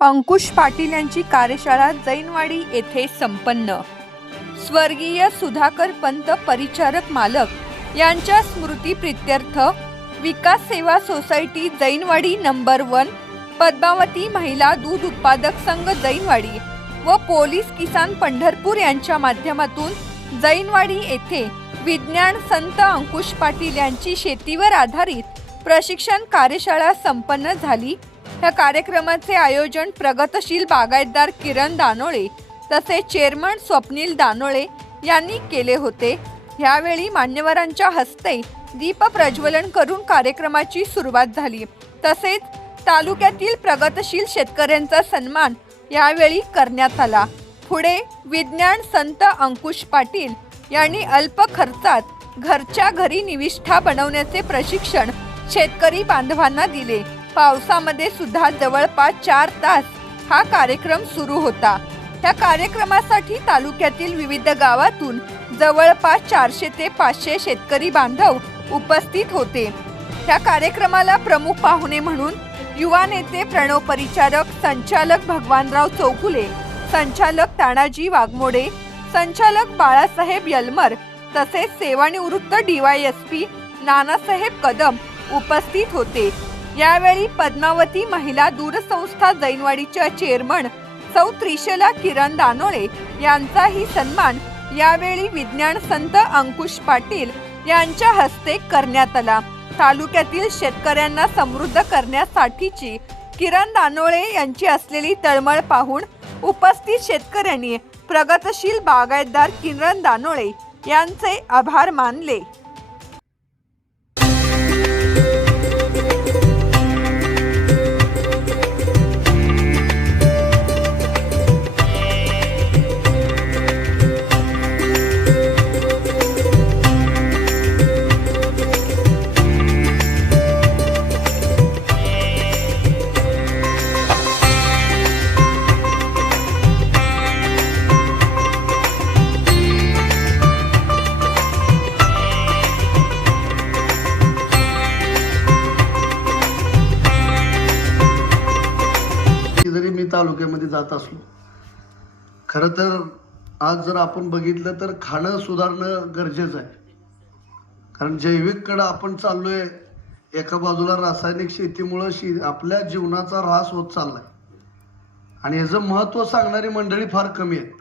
अंकुश पाटील यांची कार्यशाळा जैनवाडी येथे संपन्न. स्वर्गीय सुधाकर पंत परिचारक मालक यांच्या स्मृती प्रित्यर्थ विकास सेवा society Jainwadi number one Padmavati महिला दूध उत्पादक संघ जैनवाडी व पोलीस किसान पंढरपूर यांच्या माध्यमातून जैनवाडी येथे विज्ञान संत अंकुश पाटील यांची शेतीवर आधारित प्रशिक्षण कार्यशाळा संपन्न झाली. या कार्यक्रमाचे आयोजन प्रगतशील बागायतदार किरण दानोळे तसेच चेअरमन स्वप्नील दानोळे यांनी केले होते. यावेळी मान्यवरांच्या हस्ते दीप प्रज्वलन करून कार्यक्रमाची सुरुवात झाली. तसेच तालुक्यातील प्रगतशील शेतकऱ्यांचा सन्मान यावेळी करण्यात आला. पुढे विज्ञान संत अंकुश पाटील यांनी अल्प खर्चात घरच्या घरी निविष्ठा बनवण्याचे प्रशिक्षण शेतकरी बांधवांना दिले. पावसामध्ये सुद्धा जवळपास चार तास हा कार्यक्रम सुरू होता. या कार्यक्रमासाठी तालुक्यातील विविध गावातून जवळपास चारशे ते पाचशे शेतकरी बांधव उपस्थित होते. या कार्यक्रमाला प्रमुख पाहुणे म्हणून युवा नेते प्रणव परिचारक संचालक भगवानराव चौकुले संचालक तानाजी वाघमोडे संचालक बाळासाहेब यलमर तसेच सेवानिवृत्त डीवायएसपी नानासाहेब कदम उपस्थित होते. यावेळी पद्मावती महिला दूरसंस्था जैनवाडीच्या चेअरमन सौ त्रिशला किरण दानोळे यांचाही सन्मान यावेळी विज्ञान संत अंकुश पाटील यांच्या हस्ते करण्यात आला. तालुक्यातील शेतकऱ्यांना समृद्ध करण्यासाठीची किरण दानोळे यांची असलेली तळमळ पाहून उपस्थित शेतकऱ्यांनी प्रगतशील बागायतदार किरण दानोळे यांचे आभार मानले. तालुक्यामध्ये जात असलो. खरं तर आज जर आपण बघितलं तर खाणं सुधारणं गरजेचं आहे. कारण जैविककडं आपण चाललो आहे एका बाजूला रासायनिक शेतीमुळं शे आपल्या जीवनाचा ऱ्हास होत चालला आहे आणि याचं महत्त्व सांगणारी मंडळी फार कमी आहेत.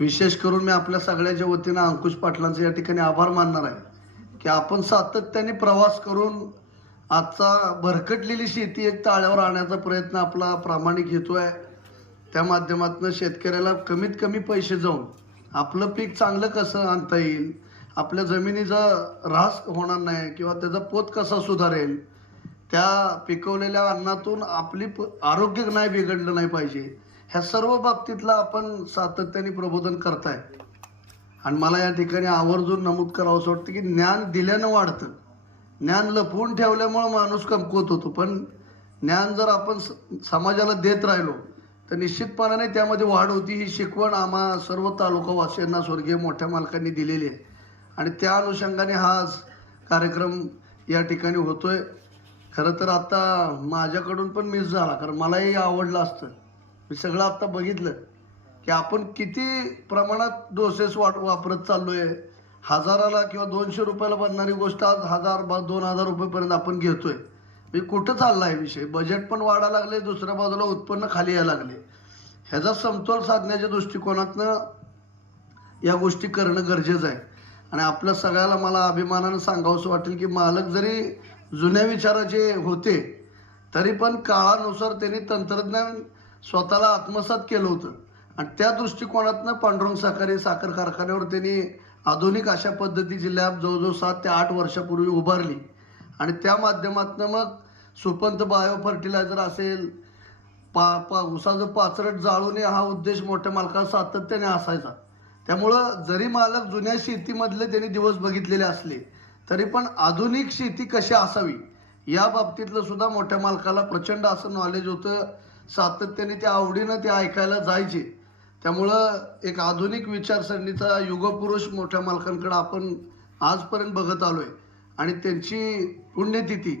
विशेष करून मी आपल्या सगळ्याच्या वतीनं अंकुश पाटलांचे या ठिकाणी आभार मानणार आहे की आपण सातत्याने प्रवास करून आजचा भरकटलेली शेती एक ताळ्यावर आणण्याचा प्रयत्न आपला प्रामाणिक हेतू आहे त्या माध्यमातून शेतकऱ्याला कमीत कमी पैसे जाऊन आपलं पीक चांगलं कसं आणता येईल आपल्या जमिनीचा ऱ्हास होणार नाही किंवा त्याचा पोत कसा सुधारेल त्या पिकवलेल्या अन्नातून आपली प- आरोग्य नाही बिघडलं नाही पाहिजे. ह्या सर्व बाबतीतला आपण सातत्याने प्रबोधन करताय. आणि मला या ठिकाणी आवर्जून नमूद करावं असं वाटतं की ज्ञान दिल्यानं वाढतं. ज्ञान लपवून ठेवल्यामुळं माणूस कमकुवत होतो. पण ज्ञान जर आपण स- समाजाला देत राहिलो तर निश्चितपणाने त्यामध्ये वाढ होती. ही शिकवण आम्हा सर्व तालुकावासियांना स्वर्गीय मोठ्या मालकांनी दिलेली आहे. आणि त्या अनुषंगाने हा कार्यक्रम या ठिकाणी होतोय. खरं तर आता माझ्याकडून पण मिस झाला कारण मलाही आवडलं असतं. मी सगळं आत्ता बघितलं की आपण किती प्रमाणात डोसेस वाट वापरत चाललो आहे हजाराला किंवा दोनशे रुपयाला बनणारी गोष्ट आज हजार बा दोन हजार रुपयेपर्यंत आपण घेतोय. म्हणजे कुठं चालला आहे विषय? बजेट पण वाढायला लागले दुसऱ्या बाजूला उत्पन्न खाली यायला लागले. ह्याचा समतोल साधण्याच्या दृष्टिकोनातनं या गोष्टी करणं गरजेचं आहे. आणि आपल्या सगळ्याला मला अभिमानानं सांगावंसं वाटेल की मालक जरी जुन्या विचाराचे होते तरी पण काळानुसार त्यांनी तंत्रज्ञान स्वतःला आत्मसात केलं होतं. आणि त्या दृष्टिकोनातनं पांडुरंग सहकारी साखर कारखान्यावर त्यांनी आधुनिक अशा पद्धतीची लॅब जवळजवळ सात ते आठ वर्षापूर्वी उभारली. आणि त्या माध्यमातनं मग सुपंत बायो फर्टिलायझर असेल पा पा उसाचं पाचरट जाळून हा उद्देश मोठ्या मालकाला सातत्याने असायचा. त्यामुळं जरी मालक जुन्या शेतीमधले त्यांनी दिवस बघितलेले असले तरी पण आधुनिक शेती कशी असावी या बाबतीतलं सुद्धा मोठ्या मालकाला प्रचंड असं नॉलेज होतं. सातत्याने त्या आवडीनं ते ऐकायला जायचे. त्यामुळं एक आधुनिक विचारसरणीचा युगपुरुष मोठ्या मालकांकडं आपण आजपर्यंत बघत आलोय. आणि त्यांची पुण्यतिथी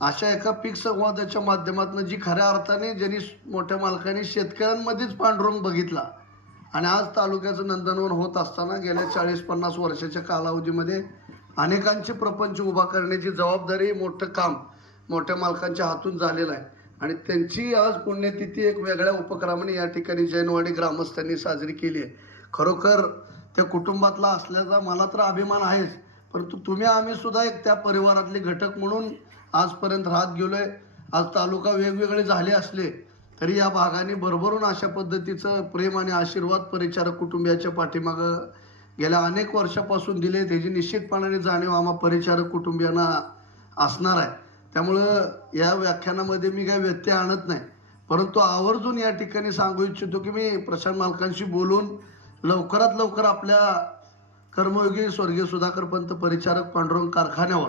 अशा एका पीक संवादाच्या माध्यमातून जी खऱ्या अर्थाने ज्यांनी मोठ्या मालकांनी शेतकऱ्यांमध्येच पांडुरंग बघितला. आणि आज तालुक्याचं नंदनवन होत असताना गेल्या चाळीस पन्नास वर्षाच्या कालावधीमध्ये अनेकांचे प्रपंच उभा करण्याची जबाबदारी मोठं काम मोठ्या मालकांच्या हातून झालेलं आहे. आणि त्यांची आज पुण्यतिथी एक वेगळ्या उपक्रमाने या ठिकाणी जैनवाडी ग्रामस्थांनी साजरी केली आहे. खरोखर त्या कुटुंबातला असल्याचा मला तर अभिमान आहेच परंतु तुम्ही आम्ही सुद्धा एक त्या परिवारातले घटक म्हणून आजपर्यंत राहत गेलोय. आज तालुका वेगवेगळे झाले असले तरी या भागाने भरभरून अशा पद्धतीचं प्रेम आणि आशीर्वाद परिचारक कुटुंबियाच्या पाठीमागं गेल्या अनेक वर्षापासून दिले त्याची निश्चितपणाने जाणीव आम्हा परिचारक कुटुंबियांना असणार आहे. त्यामुळं या व्याख्यानामध्ये मी काही व्यत्यय आणत नाही. परंतु आवर्जून या ठिकाणी सांगू इच्छितो की मी प्रशांत मालकांशी बोलून लवकरात लवकर आपल्या कर्मयोगी स्वर्गीय सुधाकर पंत परिचारक पांडुरंग कारखान्यावर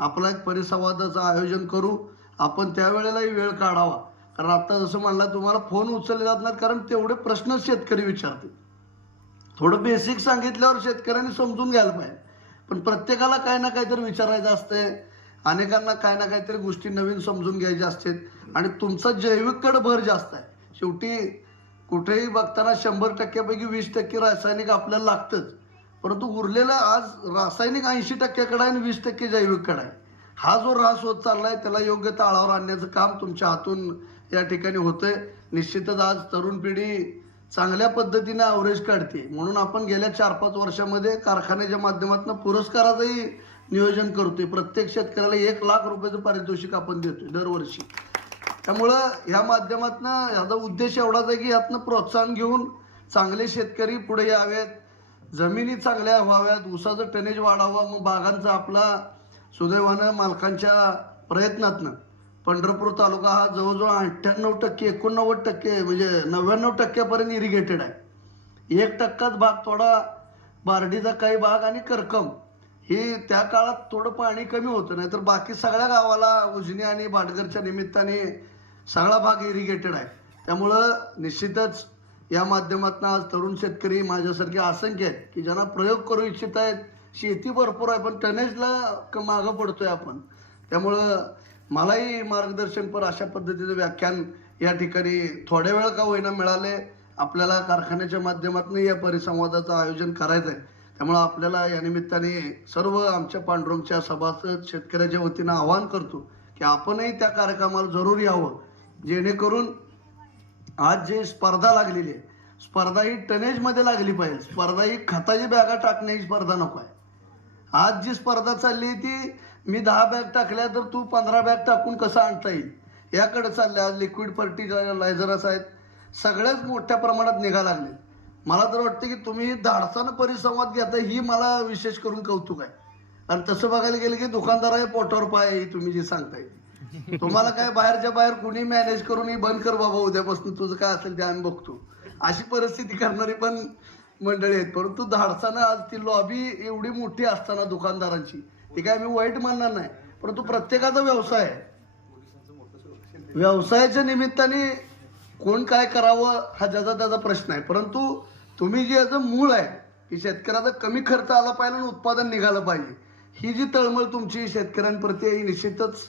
आपला एक परिसंवादाचं आयोजन करू. आपण त्यावेळेलाही वेळ काढावा. कारण आता जसं म्हणलं तुम्हाला फोन उचलले जात नाहीत कारण तेवढे प्रश्न शेतकरी विचारतील. थोडं बेसिक सांगितल्यावर शेतकऱ्यांनी समजून घ्यायला पाहिजे. पण प्रत्येकाला काही ना काहीतरी विचारायचं असते अनेकांना काही ना काहीतरी गोष्टी नवीन समजून घ्यायच्या असतात. आणि तुमचा जैविककडे भर जास्त आहे. शेवटी कुठेही बघताना शंभर टक्क्यापैकी वीस टक्के रासायनिक आपल्याला लागतंच. परंतु उरलेलं आज रासायनिक ऐंशी टक्क्याकडे आहे आणि वीस टक्के जैविककडे आहे. हा जो ऱ्हास होत चाललाय त्याला योग्य ताळावर आणण्याचं काम तुमच्या हातून या ठिकाणी होतंय. निश्चितच आज तरुण पिढी चांगल्या पद्धतीने अवरेज काढते. म्हणून आपण गेल्या चार पाच वर्षामध्ये कारखान्याच्या माध्यमातून पुरस्काराचंही नियोजन करतोय. प्रत्येक शेतकऱ्याला एक लाख रुपयाचं पारितोषिक आपण देतोय दरवर्षी. त्यामुळं ह्या माध्यमातून ह्याचा उद्देश एवढाच आहे की यातनं प्रोत्साहन घेऊन चांगले शेतकरी पुढे यावेत. जमिनी चांगल्या व्हाव्यात. ऊसाचं टनेज वाढावं. मग बागांचा आपला सुदैवानं मालकांच्या प्रयत्नातनं. पंढरपूर तालुका हा जवळजवळ अठ्ठ्याण्णव टक्के एकोणनव्वद टक्के म्हणजे नव्याण्णव टक्क्यापर्यंत इरिगेटेड आहे. एक टक्काच भाग थोडा बारडीचा काही भाग आणि करकम. हे त्या काळात थोडं पाणी कमी होतं नाही तर बाकी सगळ्या गावाला उजनी आणि भाटघरच्या निमित्ताने सगळा भाग इरिगेटेड आहे. त्यामुळं निश्चितच या माध्यमातून आज तरुण शेतकरी माझ्यासारखे असंख्य आहेत की ज्यांना प्रयोग करू इच्छित आहेत. शेती भरपूर आहे पण टनेजला क मागं पडतोय आपण. त्यामुळं मलाही मार्गदर्शनपर अशा पद्धतीचं व्याख्यान या ठिकाणी थोड्या वेळ का होईना मिळाले. आपल्याला कारखान्याच्या माध्यमातून या परिसंवादाचं आयोजन करायचं आहे त्यामुळं आपल्याला या निमित्ताने सर्व आमच्या पांडुरंगच्या सभासद शेतकऱ्याच्या वतीनं आवाहन करतो की आपणही त्या कार्यक्रमाला जरूर यावं जेणेकरून आज जे स्पर्धा लागलेली आहे स्पर्धा ही टनेजमध्ये लागली पाहिजे स्पर्धा ही खताची बॅगा टाकण्याची स्पर्धा नको आहे. आज जी स्पर्धा चालली आहे ती मी दहा बॅग टाकल्या तर तू पंधरा बॅग टाकून कसं आणता येईल? याकडे चालल्या आज लिक्विड फर्टिलायझर्स आहेत सगळ्याच मोठ्या प्रमाणात निघा लागले मला तर वाटतं की तुम्ही धाडसानं परिसंवाद घेता ही मला विशेष करून कौतुक आहे. आणि तसं बघायला गेलं की दुकानदार आहे पोटावर पाय तुम्ही जे सांगताय तुम्हाला काय बाहेरच्या बाहेर कुणी मॅनेज करून ही बंद कर बाबा उद्यापासून तुझं काय असेल ते आम्ही बघतो. अशी परिस्थिती करणारी पण मंडळी आहेत. परंतु धाडसानं आज ती लॉबी एवढी मोठी असताना दुकानदारांची ती काय मी वाईट मानणार नाही. परंतु प्रत्येकाचा व्यवसाय आहे. व्यवसायाच्या निमित्ताने कोण काय करावं हा ज्याचा त्याचा प्रश्न आहे. परंतु तुम्ही जे याचं मूळ आहे की शेतकऱ्याचा कमी खर्च आला पाहिजे आणि उत्पादन निघालं पाहिजे ही जी तळमळ तुमची शेतकऱ्यांप्रती ही निश्चितच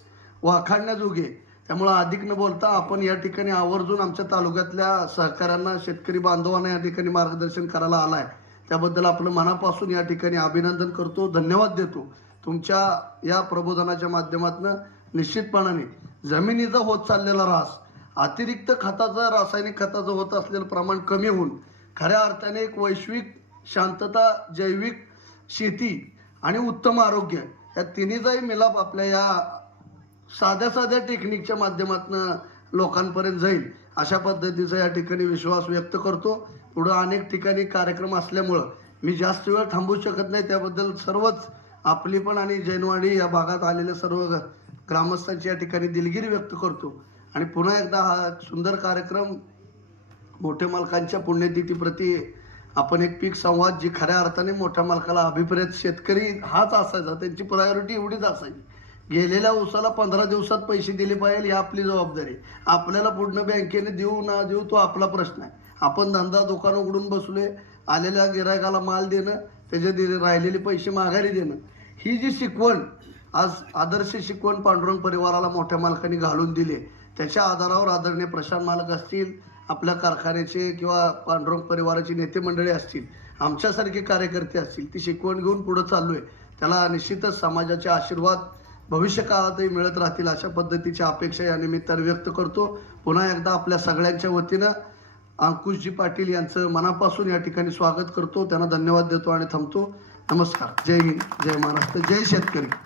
वाखाणण्याजोगी आहे. त्यामुळं अधिक न बोलता आपण या ठिकाणी आवर्जून आमच्या तालुक्यातल्या सहकाऱ्यांना शेतकरी बांधवांना या ठिकाणी मार्गदर्शन करायला आला आहे त्याबद्दल आपलं मनापासून या ठिकाणी अभिनंदन करतो धन्यवाद देतो. तुमच्या या प्रबोधनाच्या माध्यमातून निश्चितपणाने जमिनीचा होत चाललेला ऱ्हास अतिरिक्त खताचा रासायनिक खताचं होत असलेलं प्रमाण कमी होऊन खऱ्या अर्थाने एक वैश्विक शांतता जैविक शेती आणि उत्तम आरोग्य या तिन्हीचाही मिलाप आपल्या या साध्या साध्या टेक्निकच्या माध्यमातून लोकांपर्यंत जाईल अशा पद्धतीचा या ठिकाणी विश्वास व्यक्त करतो. पुढं अनेक ठिकाणी कार्यक्रम असल्यामुळं मी जास्त वेळ थांबू शकत नाही. त्याबद्दल सर्वच आपली पण आणि जैनवाडी या भागात आलेल्या सर्व ग्रामस्थांची या ठिकाणी दिलगिरी व्यक्त करतो. आणि पुन्हा एकदा हा सुंदर कार्यक्रम मोठ्या मालकांच्या पुण्यतिथीप्रती आपण एक पीक संवाद जी खऱ्या अर्थाने मोठ्या मालकाला अभिप्रेत शेतकरी हाच असायचा त्यांची प्रायोरिटी एवढीच असायची. गेलेल्या उसाला पंधरा दिवसात पैसे दिले पाहिजे ही आपली जबाबदारी. आपल्याला पूर्ण बँकेने देऊ ना देऊ तो आपला प्रश्न आहे. आपण धंदा दुकान उघडून बसलोय आलेल्या गिरायकाला माल देणं त्याचे दिले राहिलेले पैसे माघारी देणं. ही जी शिकवण आज आदर्श शिकवण पांडुरंग परिवाराला मोठ्या मालकांनी घालून दिली त्याच्या आधारावर आदरणीय प्रशांत मालक असतील आपल्या कारखान्याचे किंवा पांडुरंग परिवाराची नेते मंडळी असतील आमच्यासारखे कार्यकर्ते असतील ती शिकवण घेऊन पुढं चाललो आहे त्याला निश्चितच समाजाचे आशीर्वाद भविष्य काळातही मिळत राहतील अशा पद्धतीच्या अपेक्षा या निमित्ताने व्यक्त करतो. पुन्हा एकदा आपल्या सगळ्यांच्या वतीनं अंकुशजी पाटील यांचं मनापासून या ठिकाणी स्वागत करतो. त्यांना धन्यवाद देतो आणि थांबतो. नमस्कार. जय हिंद. जय महाराष्ट्र. जय शेतकरी.